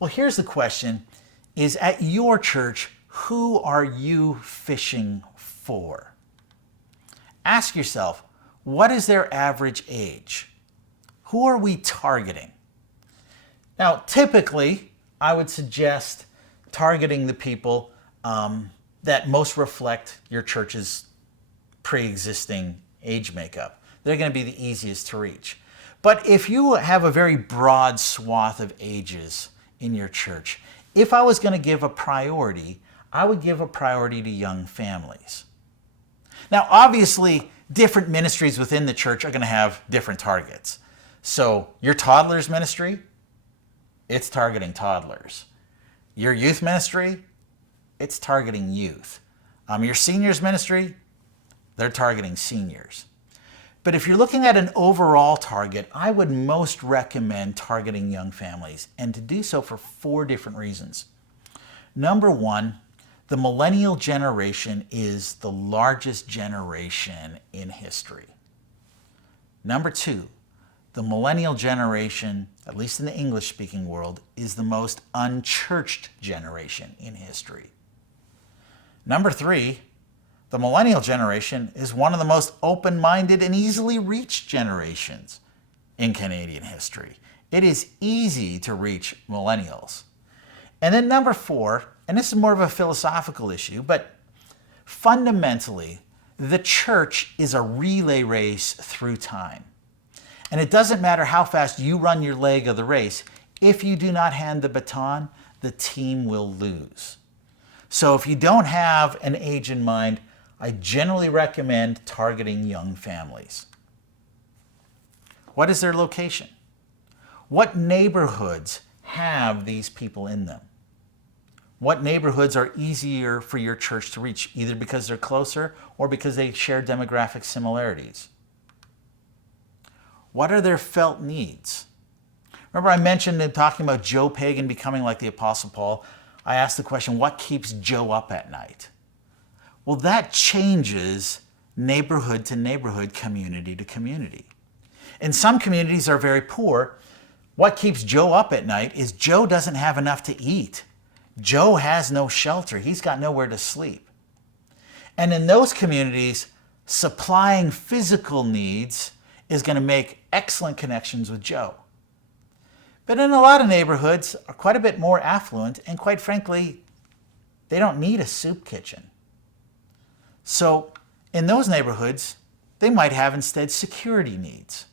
Well, here's the question, is at your church, who are you fishing for? Ask yourself, what is their average age? Who are we targeting? Now, typically, I would suggest targeting the people that most reflect your church's pre-existing age makeup. They're going to be the easiest to reach. But if you have a very broad swath of ages in your church, if I was going to give a priority, I would give a priority to young families. Now, obviously, different ministries within the church are going to have different targets. So your toddlers ministry, it's targeting toddlers. Your youth ministry, it's targeting youth. Your seniors ministry, they're targeting seniors. But if you're looking at an overall target, I would most recommend targeting young families, and to do so for 4 different reasons. Number 1, the millennial generation is the largest generation in history. Number 2, the millennial generation, at least in the English-speaking world, is the most unchurched generation in history. Number 3, the millennial generation is one of the most open-minded and easily reached generations in Canadian history. It is easy to reach millennials. And then number 4, and this is more of a philosophical issue, but fundamentally, the church is a relay race through time. And it doesn't matter how fast you run your leg of the race, if you do not hand the baton, the team will lose. So if you don't have an age in mind, I generally recommend targeting young families. What is their location? What neighborhoods have these people in them? What neighborhoods are easier for your church to reach, either because they're closer or because they share demographic similarities? What are their felt needs? Remember I mentioned in talking about Joe Pagan becoming like the Apostle Paul, I asked the question, what keeps Joe up at night? Well, that changes neighborhood to neighborhood, community to community. And some communities are very poor. What keeps Joe up at night is Joe doesn't have enough to eat. Joe has no shelter. He's got nowhere to sleep. And in those communities, supplying physical needs is going to make excellent connections with Joe. But in a lot of neighborhoods are quite a bit more affluent, and quite frankly, they don't need a soup kitchen. So in those neighborhoods, they might have instead security needs.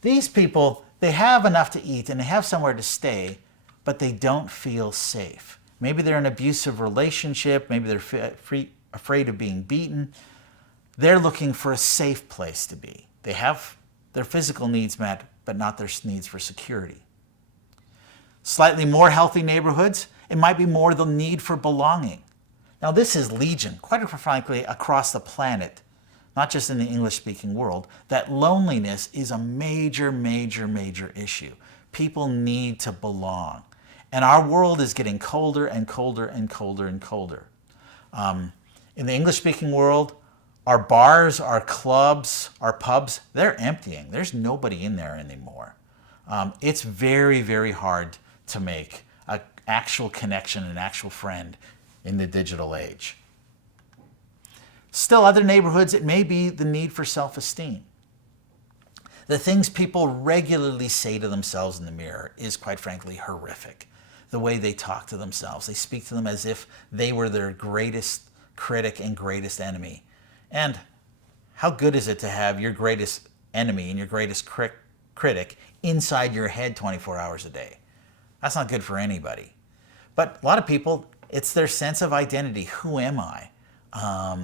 These people, they have enough to eat and they have somewhere to stay, but they don't feel safe. Maybe they're in an abusive relationship, maybe they're afraid of being beaten. They're looking for a safe place to be. They have their physical needs met, but not their needs for security. Slightly more healthy neighborhoods, it might be more the need for belonging. Now this is legion, quite frankly, across the planet, not just in the English-speaking world, that loneliness is a major, major, major issue. People need to belong. And our world is getting colder and colder and colder and colder. In the English-speaking world, our bars, our clubs, our pubs, they're emptying. There's nobody in there anymore. It's very, very hard to make an actual connection, an actual friend in the digital age. Still, other neighborhoods, it may be the need for self-esteem. The things people regularly say to themselves in the mirror is, quite frankly, horrific. The way they talk to themselves. They speak to them as if they were their greatest critic and greatest enemy. And how good is it to have your greatest enemy and your greatest critic inside your head 24 hours a day? That's not good for anybody. But a lot of people, it's their sense of identity. Who am I?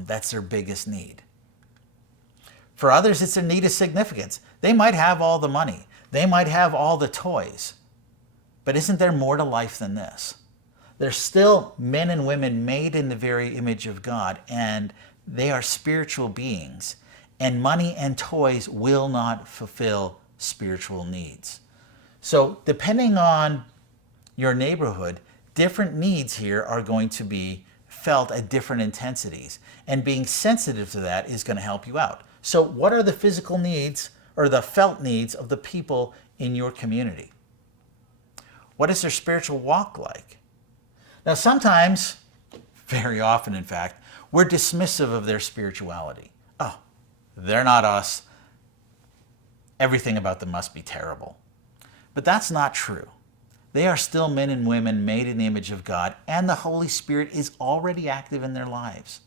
That's their biggest need. For others, it's their need of significance. They might have all the money. They might have all the toys. But isn't there more to life than this? They're still men and women made in the very image of God, and they are spiritual beings. And money and toys will not fulfill spiritual needs. So depending on your neighborhood, different needs here are going to be felt at different intensities. And being sensitive to that is going to help you out. So what are the physical needs or the felt needs of the people in your community? What is their spiritual walk like? Now, sometimes, very often in fact, we're dismissive of their spirituality. Oh, they're not us. Everything about them must be terrible. But that's not true. They are still men and women made in the image of God, and the Holy Spirit is already active in their lives.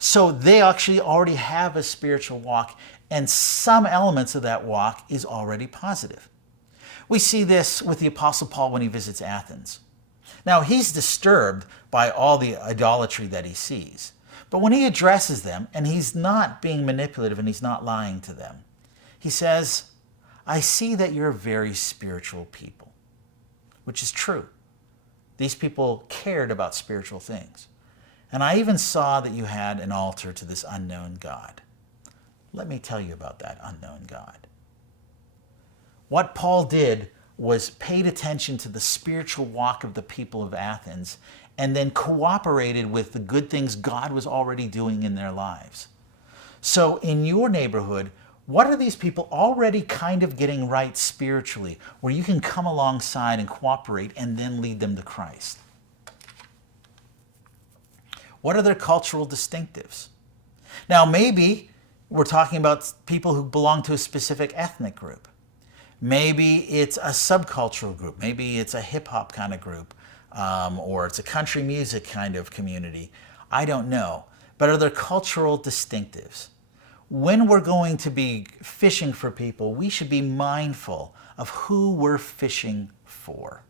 So they actually already have a spiritual walk, and some elements of that walk is already positive. We see this with the Apostle Paul when he visits Athens. Now, he's disturbed by all the idolatry that he sees. But when he addresses them, and he's not being manipulative and he's not lying to them, he says, I see that you're a very spiritual people, which is true. These people cared about spiritual things. And I even saw that you had an altar to this unknown God. Let me tell you about that unknown God. What Paul did was paid attention to the spiritual walk of the people of Athens and then cooperated with the good things God was already doing in their lives. So in your neighborhood, what are these people already kind of getting right spiritually, where you can come alongside and cooperate and then lead them to Christ? What are their cultural distinctives? Now, maybe we're talking about people who belong to a specific ethnic group. Maybe it's a subcultural group. Maybe it's a hip-hop kind of group, or it's a country music kind of community. I don't know. But are there cultural distinctives? When we're going to be fishing for people, we should be mindful of who we're fishing for.